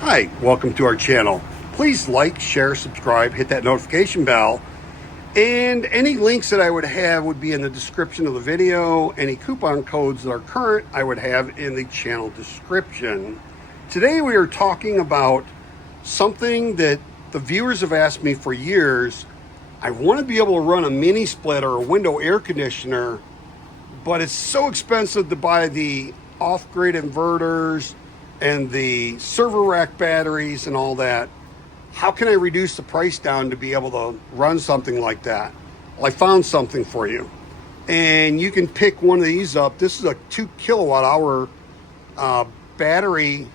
Hi, welcome to our channel. Please like, share, subscribe, hit that notification bell, and any links that I would have would be in the description of the video. Any coupon codes that are current, I would have in the channel description. Today we are talking about something that the viewers have asked me for years. I want to be able to run a mini split or a window air conditioner, but it's so expensive to buy the off-grid inverters and the server rack batteries and all that. How can I reduce the price down to be able to run something like that? Well, I found something for you. And you can pick one of these up. This is a 2 kilowatt hour battery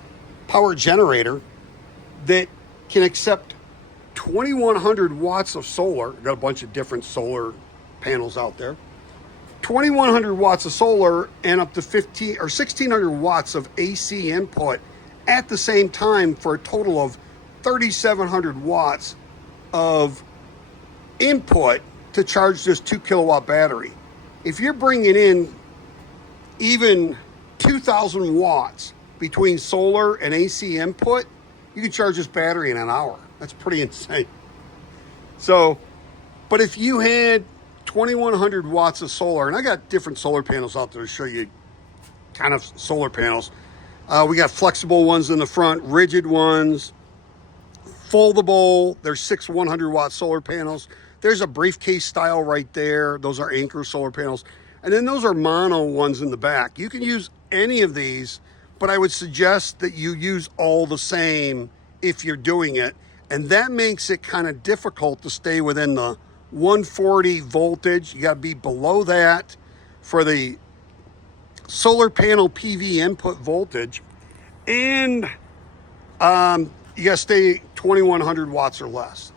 power generator that can accept 2100 watts of solar. Got a bunch of different solar panels out there. 2100 watts of solar and up to 15 or 1600 watts of AC input at the same time for a total of 3700 watts of input to charge this 2 kilowatt battery. If you're bringing in even 2000 watts between solar and AC input, you can charge this battery in an hour. That's pretty insane. So, but if you had 2100 watts of solar, and I got different solar panels out there to show you kind of solar panels. We got flexible ones in the front, rigid ones, foldable. There's 6 100 watt solar panels. There's a briefcase style right there. Those are Anchor solar panels. And then those are mono ones in the back. You can use any of these, but I would suggest that you use all the same if you're doing it. And that makes it kind of difficult to stay within the 140 voltage. You got to be below that for the solar panel PV input voltage, and you got to stay 2100 watts or less.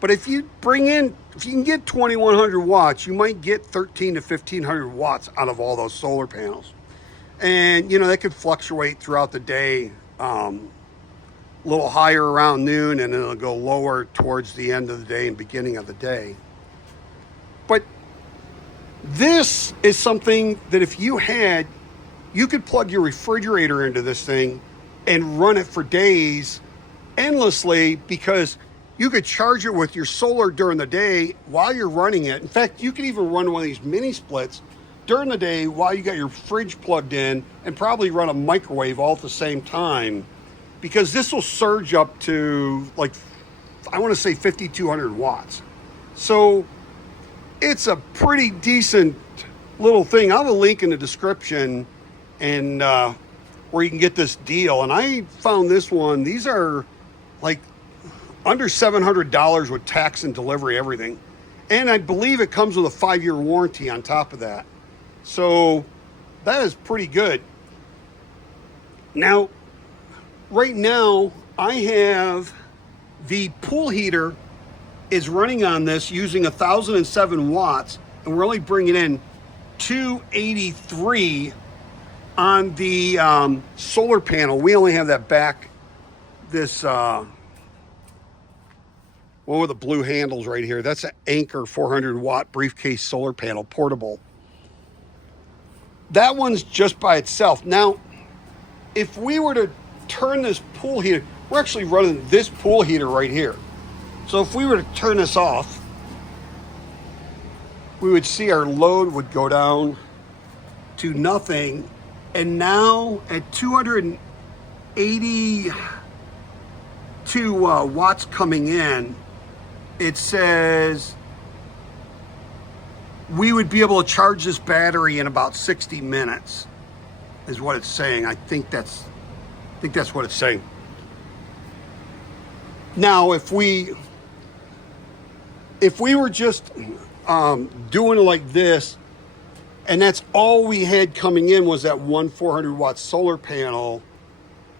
But if you can get 2100 watts, you might get 13 to 1500 watts out of all those solar panels. And you know, that could fluctuate throughout the day. A little higher around noon, and then it'll go lower towards the end of the day and beginning of the day. But this is something that if you had, you could plug your refrigerator into this thing and run it for days endlessly, because you could charge it with your solar during the day while you're running it. In fact, you could even run one of these mini splits during the day while you got your fridge plugged in, and probably run a microwave all at the same time, because this will surge up to, like, I want to say 5200 watts. So it's a pretty decent little thing. I'll have a link in the description and where you can get this deal. And I found this one. These are like under $700 with tax and delivery, everything. And I believe it comes with a 5-year warranty on top of that. So that is pretty good. Now, right now, I have the pool heater is running on this using 1007 watts, and we're only bringing in 283 on the solar panel. We only have that back, this one with the blue handles right here. That's an Anchor 400 watt briefcase solar panel, portable. That one's just by itself. Now, if we were to turn this pool heater, we're actually running this pool heater right here. So if we were to turn this off, we would see our load would go down to nothing. And now at 282 watts coming in, it says we would be able to charge this battery in about 60 minutes, is what it's saying. I think that's what it's saying. Now, if we were just doing it like this, and that's all we had coming in was that one 400 watt solar panel,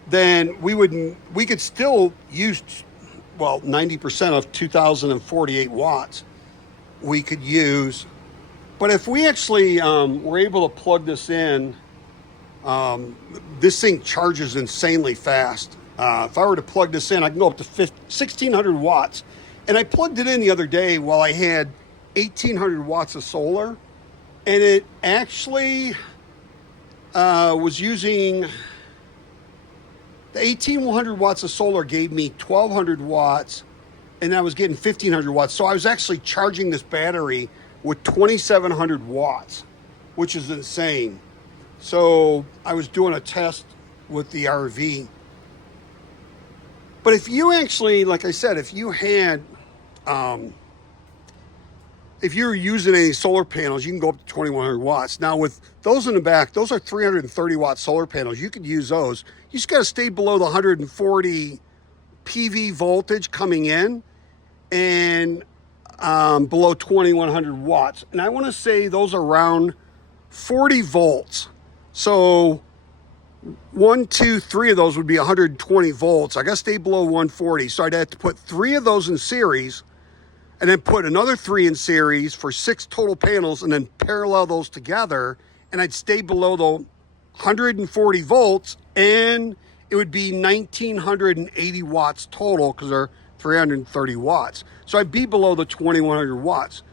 then we could still use, well, 90% of 2048 watts we could use. But if we actually were able to plug this in, this thing charges insanely fast. If I were to plug this in, I can go up to 1600 watts. And I plugged it in the other day while I had 1800 watts of solar, and it actually was using The 1800 watts of solar gave me 1200 watts, and I was getting 1500 watts. So I was actually charging this battery with 2700 watts, which is insane. So I was doing a test with the RV. But if you actually, like I said, if you had, if you're using any solar panels, you can go up to 2100 watts. Now with those in the back, those are 330 watt solar panels. You could use those. You just got to stay below the 140 PV voltage coming in and below 2100 watts. And I want to say those are around 40 volts. So 1, 2, 3 of those would be 120 volts. I got to stay below 140. So I'd have to put 3 of those in series and then put another 3 in series for 6 total panels and then parallel those together. And I'd stay below the 140 volts and it would be 1980 watts total because they're 330 watts. So I'd be below the 2100 watts.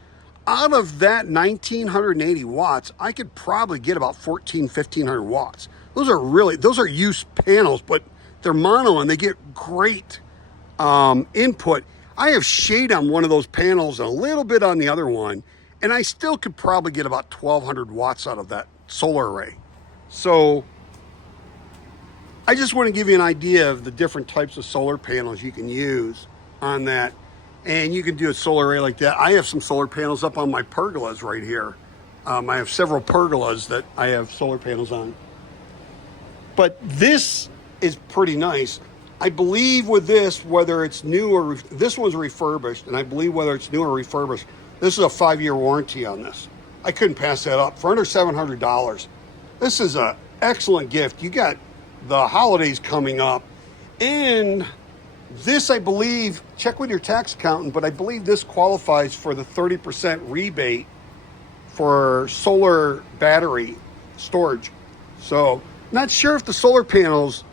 Out of that 1980 watts, I could probably get about 1500 watts. Those are used panels, but they're mono and they get great input. I have shade on one of those panels and a little bit on the other one, and I still could probably get about 1200 watts out of that solar array. So I just want to give you an idea of the different types of solar panels you can use on that. And you can do a solar array like that. I have some solar panels up on my pergolas right here. I have several pergolas that I have solar panels on. But this is pretty nice. I believe with this, whether it's new or, this one's refurbished, and I believe whether it's new or refurbished, this is a 5-year warranty on this. I couldn't pass that up. For under $700, this is an excellent gift. You got the holidays coming up, and this, I believe, check with your tax accountant, but I believe this qualifies for the 30% rebate for solar battery storage. So, not sure if the solar panels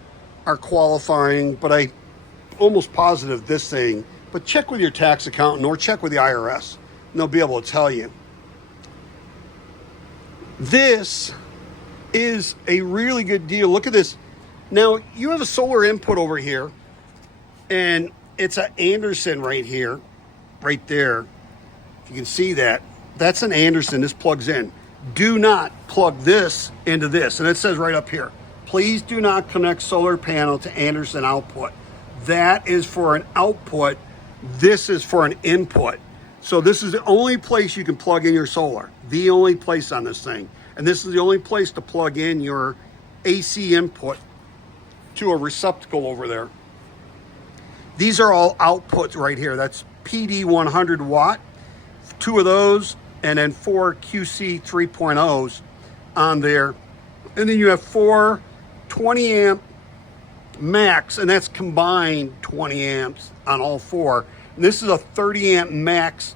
are qualifying, but I'm almost positive this thing. But check with your tax accountant or check with the IRS, and they'll be able to tell you. This is a really good deal. Look at this. Now, you have a solar input over here, and it's an Anderson right here, right there. If you can see that, that's an Anderson. This plugs in. Do not plug this into this. And it says right up here, please do not connect solar panel to Anderson output. That is for an output. This is for an input. So this is the only place you can plug in your solar. The only place on this thing. And this is the only place to plug in your AC input to a receptacle over there. These are all outputs right here. That's PD 100 watt, 2 of those, and then 4 QC 3.0s on there. And then you have 4 20 amp max, and that's combined 20 amps on all 4. And this is a 30 amp max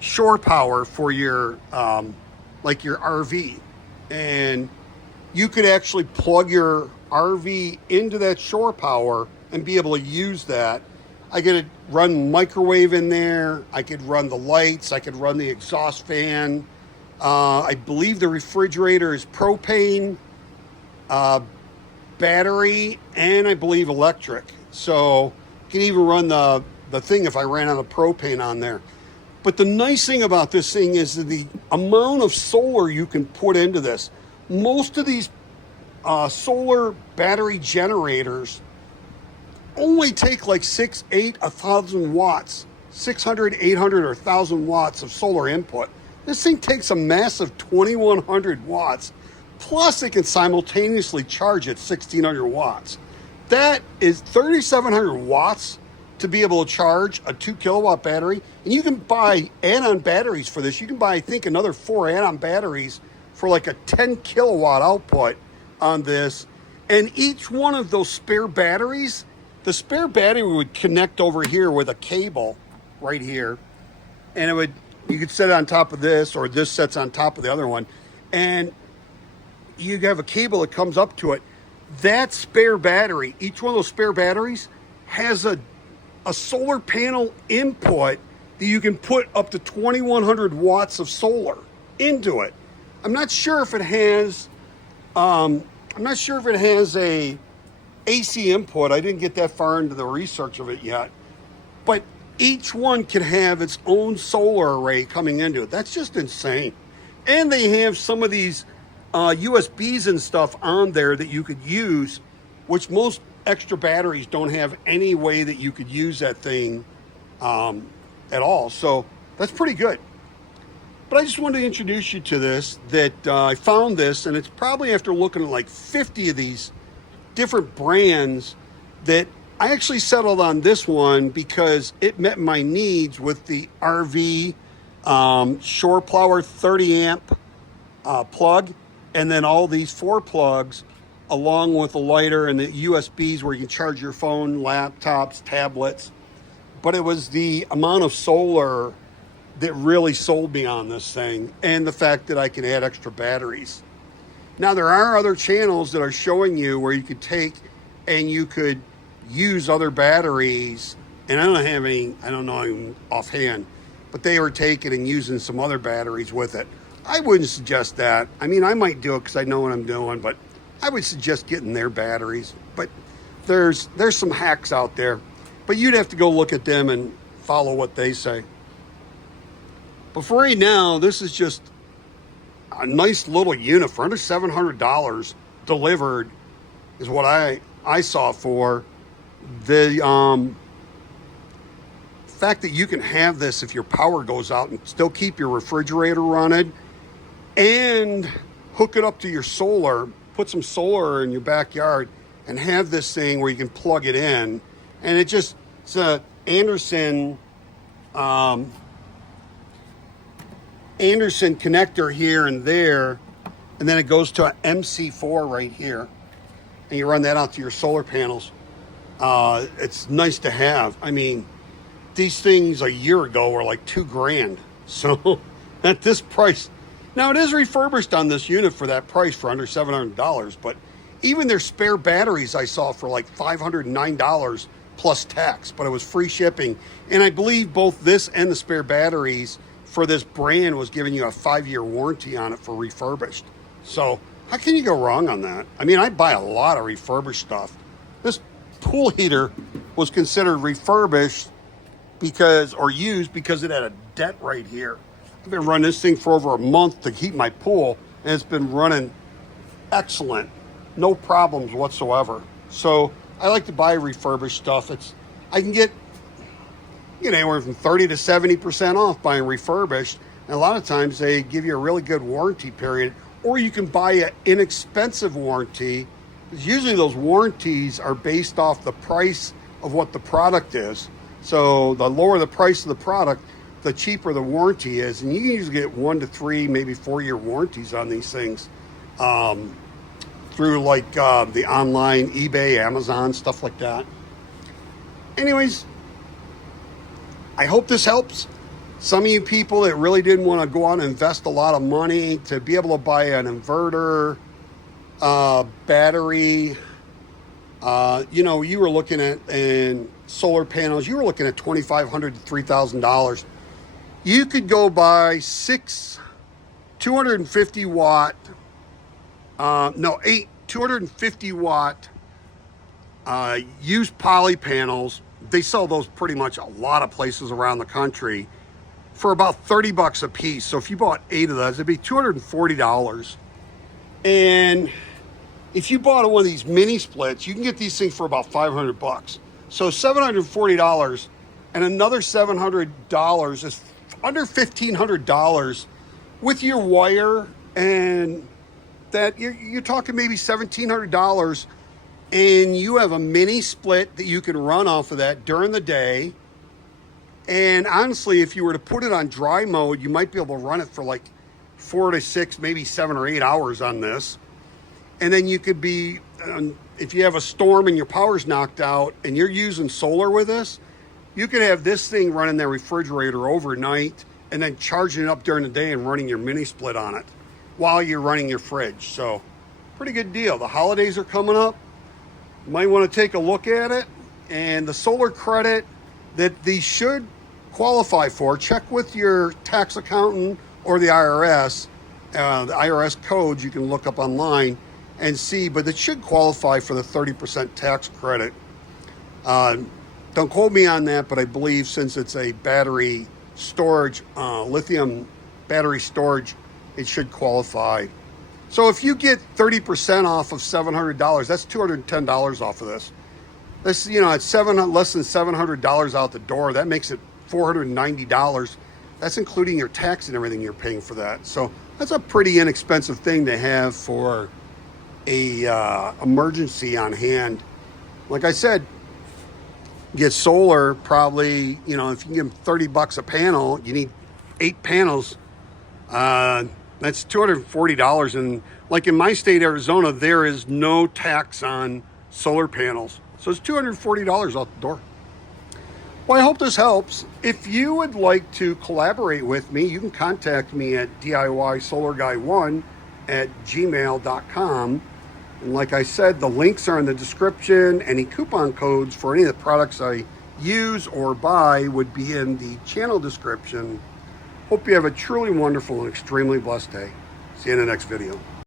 shore power for your, like your RV. And you could actually plug your RV into that shore power and be able to use that. I could run microwave in there. I could run the lights. I could run the exhaust fan. I believe the refrigerator is propane, battery, and I believe electric. So you can even run the thing if I ran out of propane on there. But the nice thing about this thing is the amount of solar you can put into this. Most of these solar battery generators only take like 1,000 watts, 600, 800, or 1,000 watts of solar input. This thing takes a massive 2,100 watts, plus it can simultaneously charge at 1,600 watts. That is 3,700 watts to be able to charge a 2 kilowatt battery. And you can buy add-on batteries for this. You can buy, I think, another 4 add-on batteries for like a 10 kilowatt output on this. And each one of those spare batteries, the spare battery would connect over here with a cable right here. And you could set it on top of this, or this sets on top of the other one. And you have a cable that comes up to it. That spare battery, each one of those spare batteries has a solar panel input that you can put up to 2,100 watts of solar into it. I'm not sure if it has a AC input. I didn't get that far into the research of it yet. But each one can have its own solar array coming into it. That's just insane. And they have some of these USBs and stuff on there that you could use, which most extra batteries don't have any way that you could use that thing at all. So that's pretty good. But I just wanted to introduce you to this, that I found this, and it's probably after looking at like 50 of these different brands that I actually settled on this one because it met my needs with the RV Shore Plower 30 amp plug, and then all these 4 plugs along with a lighter and the USBs where you can charge your phone, laptops, tablets. But it was the amount of solar that really sold me on this thing, and the fact that I can add extra batteries. Now, there are other channels that are showing you where you could take and you could use other batteries, and I don't know them offhand, but they were taking and using some other batteries with it. I wouldn't suggest that. I mean, I might do it because I know what I'm doing, but I would suggest getting their batteries. But there's some hacks out there, but you'd have to go look at them and follow what they say. But for right now, this is just a nice little unit for under $700 delivered is what I saw for. The fact that you can have this if your power goes out and still keep your refrigerator running and hook it up to your solar, put some solar in your backyard and have this thing where you can plug it in. And it's a Anderson connector here and there, and then it goes to an MC4 right here, and you run that out to your solar panels. It's nice to have. I mean, these things a year ago were like $2,000. So at this price, now it is refurbished on this unit for that price for under $700, but even their spare batteries I saw for like $509 plus tax, but it was free shipping. And I believe both this and the spare batteries for this brand was giving you a 5-year warranty on it for refurbished. So how can you go wrong on that? I mean, I buy a lot of refurbished stuff. This pool heater was considered refurbished or used because it had a dent right here. I've been running this thing for over a month to heat my pool, and it's been running excellent. No problems whatsoever. So I like to buy refurbished stuff. I can get anywhere from 30 to 70% off buying refurbished. And a lot of times they give you a really good warranty period, or you can buy an inexpensive warranty. Usually those warranties are based off the price of what the product is. So the lower the price of the product, the cheaper the warranty is. And you can usually get 1 to 3, maybe 4-year warranties on these things through like the online eBay, Amazon, stuff like that. Anyways, I hope this helps. Some of you people that really didn't want to go out and invest a lot of money to be able to buy an inverter, battery, you were looking at, and solar panels, you were looking at $2,500 to $3,000. You could go buy 6 250 watt, 8 250 watt used poly panels. They sell those pretty much a lot of places around the country for about $30 a piece. So if you bought 8 of those, it'd be $240. And if you bought one of these mini splits, you can get these things for about $500. So $740 and another $700 is under $1,500 with your wire, and that you're talking maybe $1,700, and you have a mini split that you can run off of that during the day. And honestly, if you were to put it on dry mode, you might be able to run it for like 4 to 6, maybe 7 or 8 hours on this. And then you could be, if you have a storm and your power's knocked out and you're using solar with this, you could have this thing running their refrigerator overnight and then charging it up during the day and running your mini split on it while you're running your fridge. So pretty good deal. The holidays are coming up. You might want to take a look at it. And the solar credit that these should qualify for, check with your tax accountant or the IRS. The IRS codes you can look up online. and see, but it should qualify for the 30% tax credit. Don't quote me on that, but I believe since it's a battery storage, lithium battery storage, it should qualify. So if you get 30% off of $700, that's $210 off of this. This, you know, it's less than $700 out the door. That makes it $490. That's including your tax and everything you're paying for that. So that's a pretty inexpensive thing to have for a emergency on hand. Like I said, get solar probably, you know, if you give them $30 a panel, you need 8 panels. That's $240. And like in my state, Arizona, there is no tax on solar panels. So it's $240 out the door. Well, I hope this helps. If you would like to collaborate with me, you can contact me at DIYSolarGuy1@gmail.com. And like I said, the links are in the description. Any coupon codes for any of the products I use or buy would be in the channel description. Hope you have a truly wonderful and extremely blessed day. See you in the next video.